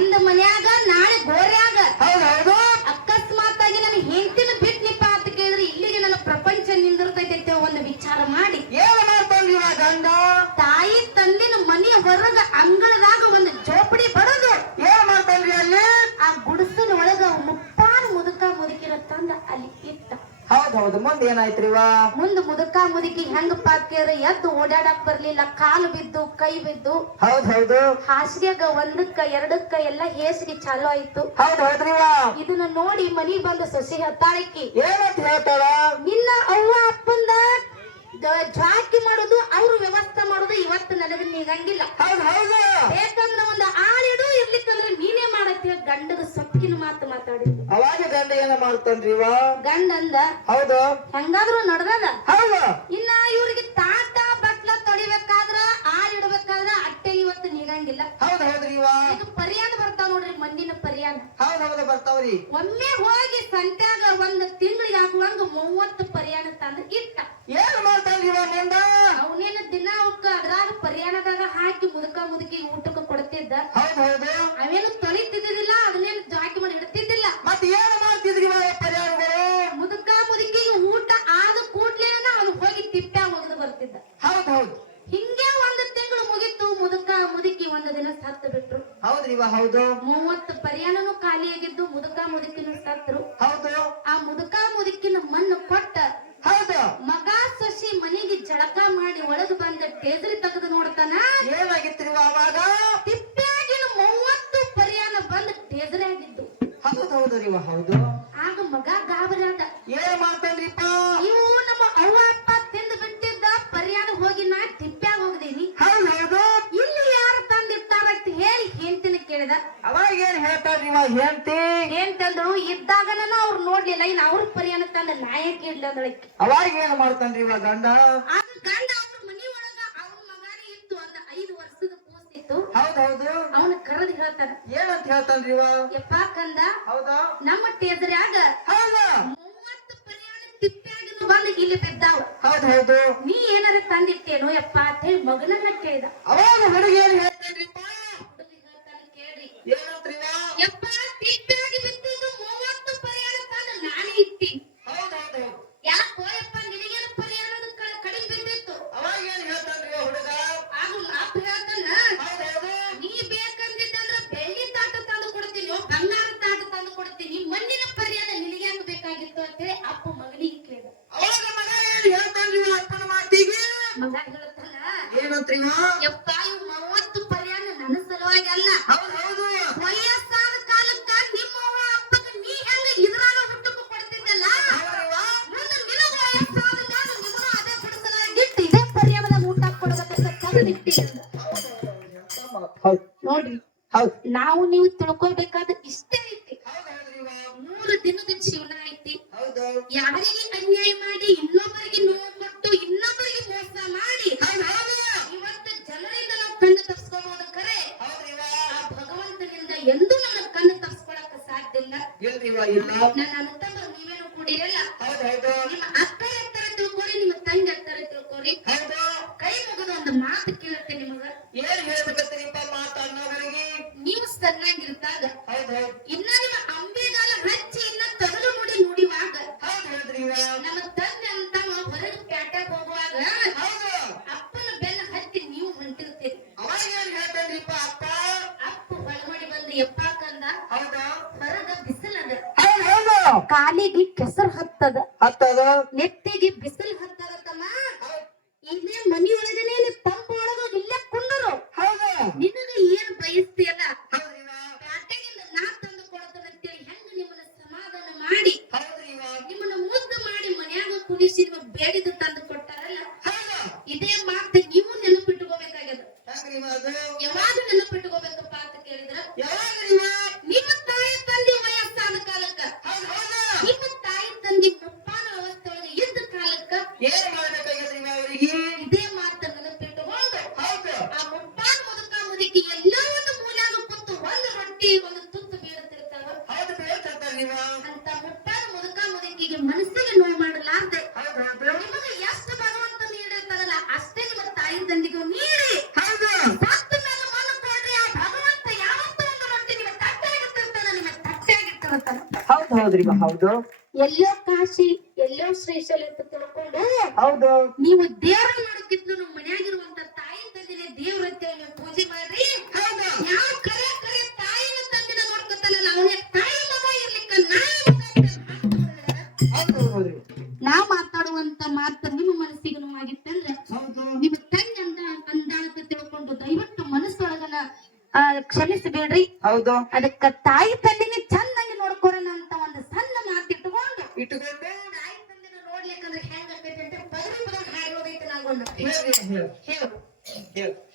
ಇಂದ ಮನ್ಯಾಗ ನಾಳೆ ಗೋರ್ಯಾಗ. ಹೌದು ಅಕಸ್ಮಾತ್ ಆಗಿ ನನ್ನ ಹೆಂಡತಿನ ಬಿಟ್ನಿಪ್ಪ ಅಂತ ಕೇಳಿದ್ರೆ ಇಲ್ಲಿಗೆ ನನ್ನ ಪ್ರಪಂಚ ನಿಂದಿರ್ತೈತೆ ಅಂತ ಒಂದು ವಿಚಾರ ಮಾಡಿ. ಏನು ಇವ ಗಂಡ? ತಾಯಿ ತಂದಿನ ಮನೆಯ ಹೊರಗ ಅಂಗಳದಾಗ ಒಂದು ಜೋಪಡಿ ಬಡದು. ಏನ್ ಮಾಡ್ತಾನ್ರಿ ಅಲ್ಲಿ? ಆ ಗುಡಿಸನ ಒಳಗ ಮುಪ್ಪಾನ ಮುದುಕ ಮುದುಕಿರ ತಂದ ಅಲ್ಲಿ ಇಟ್ಟ. ಹೌದು ಹೌದು ಮುಂದೆ ಏನಾಯ್ತ್ರಿ ಮುಂದ್ ಮುಂದ ಮುದುಕ ಮುದುಕಿ ಹೆಂಗ ಪಾತ್ರ ಎದ್ದು ಓಡಾಡಕ್ ಬರ್ಲಿಲ್ಲ ಕಾಲು ಬಿದ್ದು ಕೈ ಬಿದ್ದು. ಹೌದು ಹೌದು ಹಾಸಿಗೆಗ ಒಂದಕ್ಕ ಎರಡಕ್ಕ ಎಲ್ಲ ಹೇಸಿಗೆ ಚಾಲು ಆಯ್ತು. ಹೌದು ಇದನ್ನ ನೋಡಿ ಮನಿ ಬಂದ ಸಸಿ ಹತ್ತಾಳಕ್ಕಿ ಏನಂತ ಹೇಳ್ತಾಳ? ನಿನ್ನ ಅವ್ವ ಅಪ್ಪಂದ ಜಾಕಿ ಮಾಡೋದು ಅವ್ರ ವ್ಯವಸ್ಥೆ ಮಾಡೋದು ಇವತ್ತು ನನಗ ನೀಗಂಗಿಲ್ಲ. ಹೌದು ಹೌದು. ಬೇಕಂದ್ರ ಒಂದು ಆಳಿಡು ಗಂಡದ ಸೊಕ್ಕಿನ ಮಾತು ಮಾತಾಡಿದ್ರು ಅವಾಗ ಗಂಡ ಏನ ಮಾಡ್ತಾನ್ರಿ ಇವ ಗಂಡಂದ ಹೌದು. ಹಂಗಾದ್ರೂ ನಡ್ದದ? ಹೌದು. ಇನ್ನ ಇವ್ರಿಗೆ ತಾಟ ಬಟ್ಲ ತೊಳಿಬೇಕಾದ್ರ ಆಳಿಡ್ಬೇಕಾದ್ರ ಅಟ್ಟೆ ಇವತ್ತು ನೀಗಂಗಿಲ್ಲ. ಹೌದು ಹೌದ್ರಿ ಇವ ಇದು ಪರಿಯಾನ ಬರ್ತಾವ ನೋಡ್ರಿ ಮಣ್ಣಿನ ಪರಿಯಾನ ಹೌದು ಹೌದು ಬರ್ತಾವ್ರಿ. ಒಮ್ಮೆ ಹೋಗಿ ಸಂತ್ಯಾಗ ಒಂದ್ ತಿಂಗಳಿಗೆ ಆಗುವಂಗ ಮೂವತ್ತು ಪರಿಯಾನ ತಂದ್ರ ಇಟ್ಟ. ಏನ್ ಮಾಡ್ತಾನ್ರಿ ಇವ ಮುಂದ ಅವನೇನ ದಿನ ಅವಕ್ಕ ಅದ್ರಾಗ ಪರ್ಯಾಣದಾಗ ಹಾಕಿ ಮುದುಕ ಮುದುಕಿ ಊಟಕ್ಕೆ ಕೊಡ್ತಿದ್ದ. ಹೌದು ಹೌದು. ಅವೇನು ತೊಳಿತಿದ್ದಿಲ್ಲ ಅದನ್ನೇನು ಜಾಕಿ ಮಾಡಿ ಇಡ್ತಿದ್ದಿಲ್ಲ ಮತ್ತೆ ಏನ್ ಮಾಡ್ತಿದ್ರಿ ಇವ ಪರಿಹಾರಗಳು ಮುದುಕ ಮುದುಕಿಗೆ ಊಟ ಆದ ಕೂಡ್ಲೇನ ಅವ್ನು ಹೋಗಿ ತಿಪ್ಪ್ಯಾಗ ಒಗೆದು ಬರ್ತಿದ್ದ ಹೌದು ಹೌದು ಹಿಂಗೆ ಒಂದು ತಿಂಗಳು ಮುಗಿತು ಮುದುಕ ಮುದುಕಿ ಒಂದು ದಿನ ಸತ್ತು ಬಿಟ್ರು. ಹೌದ್ರಿ ಇವ ಹೌದು. ಮೂವತ್ತು ಪರ್ಯಾಣನು ಖಾಲಿಯಾಗಿದ್ದು ಮುದುಕ ಮುದುಕಿನ ಸತ್ರು. ಹೌದು. ಆ ಮುದುಕ ಮುದುಕಿನ ಮಣ್ಣು ಕೊಟ್ಟ ಹೌದು. ಮಗ ಸೊಸಿ ಮನೆಗೆ ಜಳಕ ಮಾಡಿ ಒಳಗ್ ಬಂದ ಟೇದ್ರಿ ತೆಗೆದು ನೋಡ್ತಾನ. ಏನಾಗಿತ್ರಿ ಅವಾಗ ತಿಪ್ಪಾಗಿನ ಮೂವತ್ತು ಪರ್ಯಾಣ ಬಂದ ಟೇದ್ರಿ ಆಗಿದ್ದು. ಹೌದು ಹೌದು ಇವ ಹೌದು. ಆಗ ಮಗ ಗಾಬರಿಯಾದ ಏನ್ ಮಾಡ್ತಾನ್ರಿಪ್ಪ? ಇವು ಕೇಳಿದ ಅವಾಗ ಏನ್ ಹೆಂಡತಿ? ಇದ್ದಾಗನ ಅವ್ರು ನೋಡ್ಲಿಲ್ಲ. ಇನ್ನು ಅವ್ರ ಪರ್ಯಾಣ ತಂದ ನಾಯಕ ಅವಾಗ ಏನ್ ಮಾಡ್ತಾನ್ರಿ ಇವ ಗಂಡ? ಗಂಡ ಅವ್ರ ಮನಿ ಒಳಗ ಅವ್ರ ಮಗನೇ ಇತ್ತು. ಅಂತ ಐದು ವರ್ಷದ ಕೂಸಿತ್ತು ಹೌದು ಹೌದು. ಅವನ ಕರೆದು ಹೇಳ್ತಾನ. ಏನಂತ ಹೇಳ್ತಾನ್ರಿ ಇವ ಯಪ್ಪ ಕಂದ ಹೌದಾ? ನಮ್ಮ ಟೇಜರ್ಯಾಗ ಹೌದು? ಮೂವತ್ತು ಪರ್ಯಾಣ ತಿಪ್ಪ್ಯಾಗಿನ ಬಂದು ಇಲ್ಲಿ ಬಿದ್ದಾವ ಹೌದು ಹೌದು. ನೀ ಏನಾರ ತಂದಿಟ್ಟೇನು ಯಪ್ಪ ಅಂತ ಹೇಳಿ ಮಗನನ್ನ ಕೇಳಿದ. ಅವಾಗ ಹುಡುಗಿ ಏನ್ ಕೇಳ್ರಿ ಏನಂತ್ರಿ ಇವ ಯಪ್ಪ ತಿಪ್ಪ್ಯಾಗಿ ಬಿದ್ದಿದ್ದು ಮೂವತ್ತು ಪರಿಹಾರ ನಾನೇ ಇತ್ತಿ ಹೌದು ಹೌದು ಹೌದು ಯಾಕೋ ಯಪ್ಪ ನಿನಗೇನು ಪರ್ಯಾಣದ ಕ- ಕಡಿಮೆ ಬಿದ್ದಿತ್ತು ಅವಾಗ ಏನ್ ಹೇಳ್ತಾನ್ರಿ ಹುಡುಗ? ಆಗ ಅಪ್ಪ ಹೇಳ್ತಾನ? ಹೌದು ಹೌದು ನೀ ಬೇಕಂದಿದ್ದಂದ್ರ ಬೆಳ್ಳಿ ತಾಟ ತಂದು ಕೊಡ್ತೀನಿ ಬಂಗಾರ ತಾಟ ತಂದು ಕೊಡ್ತೀನಿ ಮಣ್ಣಿನ ಪರಿಹಾರ ನಿನಗೆ ಯಾಕೆ ಬೇಕಾಗಿತ್ತು ಅಂತೇಳಿ ಅಪ್ಪ ಮಗನಿಗೆ ಕೇಳಿದ. ಅವಾಗ ಮಗ ಏನ್ ಹೇಳ್ತಾನ್ರಿ ಅಪ್ಪನ ಮಾತಿಗೆ? ಮಗ ಹೇಳ್ತಾನ ಯಪ್ಪ ಇವ್ ನೋಡ್ರಿ ಹೌದು. ನಾವು ನೀವು ತಿಳ್ಕೊಬೇಕಾದ ಇಷ್ಟೇ ಐತಿ? ಮೂರು ದಿನದ ಜೀವನ ಐತಿ. ಹೌದು. ಯಾರಿಗೆ ಅನ್ಯಾಯ ಮಾಡಿ ಇನ್ನೊಬ್ಬರಿಗೆ ನೋವು ಕೊಟ್ಟು ಇನ್ನೊಬ್ಬರಿಗೆ ಮೋಸ ಮಾಡಿ ಇವತ್ತು ಜನರಿಂದ ನಾವು ಕಣ್ಣು ತಪ್ಪಿಸ್ಕೋಬಹುದು ಕರೆ. ಹೌದ್ರಿವ? ಆ ಭಗವಂತನಿಂದ ಎಂದೂ ನಮ್ಮ ಕಣ್ಣು ತಪ್ಪಿಸ್ಕೊಳಕ ಸಾಧ್ಯ ಇಲ್ಲ. ಇಲ್ರಿವ ಇಲ್ಲ ನನ್ನ ಅನುತಂಬರು ನೀವೇನು ಕೂಡಿರಲ್ಲ ಹೌದು ಹೌದು ನಿಮ್ಮ ಅಕ್ಕ ಎತ್ತರ ತಿಳ್ಕೊರಿ ನಿಮ್ಮ ತಂಗಿ ಎತ್ತರ ತಿಳ್ಕೊರಿ ಹೌದು ಕೈ ಮುಗಿದ ಒಂದು ಮಾತು ಕೇಳುತ್ತೆ ನಿಮಗ ಏನ್ ಹೇಳ್ಬೇಕತ್ರಿಪ್ಪ ಮಾತನ್ನೋಗಳಿಗೆ ಇನ್ನ ನಿಮ್ಮ ಅಂಬೆಗಾಲ ಹಚ್ಚಿ ಇನ್ನ ತಗಲು ಮುಡಿ ನುಡಿವಾಗ? ನಮ್ಮ ತಂದೆ ಅಂತ ಹೊರಗೆ ಪ್ಯಾಟ್ಯಾಗ ಹೋಗುವಾಗ ಅಪ್ಪನ ಬೆನ್ನ ಹತ್ತಿ ನೀವು ಹೊಂಟಿರ್ತೀರಿ. ಹೇಳ್ತಾನ್ರಿಪ್ಪ ಅಪ್ಪ? ಅಪ್ಪ ಒಳಗಡೆ ಬಂದು ಎಪ್ಪ ಕಂದ ಹೊರಗ ಬಿಸಿಲದ. ಕಾಲಿಗೆ ಕೆಸರು ಹತ್ತದ. ಹತ್ತದ. ನೆತ್ತಿಗೆ ಬಿಸಿಲು ಹತ್ತದ ತಮ್ಮ ಇಲ್ಲೇ ಮನಿಯೊಳಗನೆ ತಂಪ ಒಳಗ ಇಲ್ಲೇ ಕುಂಡರು ಹೌದು. ನಿನಗ ಏನ್ ಬಯಸ್ತೀಯಲ್ಲ ಹೌದ್ರಿವ? ಪ್ಯಾಟೆಗಿಂದ ನಾ ತಂದು ಕೊಡ್ತೇನೆ ಅಂತೇಳಿ ಹೆಂಗ ನಿಮ್ಮನ್ನ ಸಮಾಧಾನ ಮಾಡಿ ಹೌದ್ರಿವ? ನಿಮ್ಮನ್ನ ಮುದ್ದು ಮಾಡಿ ಮನ್ಯಾಗ ಕುಡಿಸಿ ನಿಮಗ್ ಬೇಡಿದ್ದು ತಂದು ಕೊಟ್ಟಾರಲ್ಲ ಹೌದು ಇದೇ ಮಾತು ನೀವು ನೆನಪಿಟ್ಕೋಬೇಕಾಗ್ಯದ ಹೆಂಗ್ರಿವ ಅದು ಯಾವಾಗ ನೆನಪಿಟ್ಕೋಬೇಕಪ್ಪ ಅಂತ ಕೇಳಿದ್ರ ಯಾವಾಗ್ರಿವ? ನಿಮ್ಮ ತಾಯಿ ತಂದೆ ವಯಸ್ಸಾದ ಕಾಲಕ್ಕ ಹೌದು ಹೌದು ನಿಮ್ಮ ತಾಯಿ ತಂದೆ ಮುಪ್ಪಾನ ಅವಸ್ಥೆಯೊಳಗೆ ಇದ್ದ ಕಾಲಕ್ಕ ಏನ್ ಮಾಡ್ಬೇಕಾಗಿದ್ರಿವ ಅವ್ರಿಗೆ ಇದೇ ಮಾತ ನೆನಪಿಟ್ಟುಕೊಂಡು ಹೌದು ಆ ಮುಪ್ಪಾನ ಮುದುಕ ಮುದುಕಿ ಎಲ್ಲೋ ಒಂದು ಮೂಲ್ಯಾಗ ಕೂತು ಒಂದು ರೊಟ್ಟಿ ಒಂದು ತುತ್ತು ಬೀಳುತ್ತಿರ್ತಾವ ಹೌದು ಬೇಡ್ತಿರ್ತಾರ್ರಿವ? ಅಂತ ಮುಪ್ಪಾನ ಮುದುಕ ಮುದುಕಿಗೆ ಮನಸ್ಸಿಗೆ ನೋವು ಮಾಡಲಾರ್ದೆ ಹೌದು ಹೌದು ನಿಮಗೆ ಎಷ್ಟು ಭಗವಂತ ನೀಡಿರ್ತಾರಲ್ಲ ಅಷ್ಟೇ ನಿಮ್ಮ ತಾಯಿ ತಂದೆಗೂ ನೀಡಿ ಹೌದು ಸತ್ತ ಮೇಲೆ ಮಣ್ಣು ಕೊಡ್ರಿ ಆ ಭಗವಂತ ಯಾವತ್ತೂ ಒಂದು ರೊಟ್ಟಿ ಬರ್ತಾನ ಹೌದ್ ಹೌದು. ಎಲ್ಲೋ ಕಾಶಿ ಎಲ್ಲೋ ಶ್ರೀಶೈಲ ಅಂತ ತಿಳ್ಕೊಂಡು ಹೌದು. ನೀವು ದೇವ್ರ ನೋಡಕ್ಕಿಂತ ನಮ್ಮ ಮನ್ಯಾಗಿರುವಂತ ತಾಯಿ ತಂದಿನ ದೇವ್ರ ನೀವು ಪೂಜೆ ಮಾಡ್ರಿ. ಹೌದು. ಯಾವ ಕರೆ ಕರೆ ತಾಯಿನ ತಂದಿನ ನೋಡ್ಕೊತಾನಲ್ಲ ಅವನೇ ತಾಯಿ ಮಗ ಇರ್ಲಿಕ್ಕ ನಾ ಮಾತಾಡುವಂತ ಮಾತು ನಿಮ್ಮ ಮನಸ್ಸಿಗೆ ನೋವಾಗಿತ್ತಂದ್ರೆ ನಿಮ್ಮ ತಂಗಿ ಅಂದ ಅಂದಾಳಂತ ತಿಳ್ಕೊಂಡು ದಯವಿಟ್ಟು ಮನಸ್ಸೊಳಗನ ಆ, ಕ್ಷಮಿಸಬೇಡ್ರಿ. ಹೌದು. ಅದಕ್ಕ ತಾಯಿ ತಂದಿನ ಚಂದಾಗಿ Here.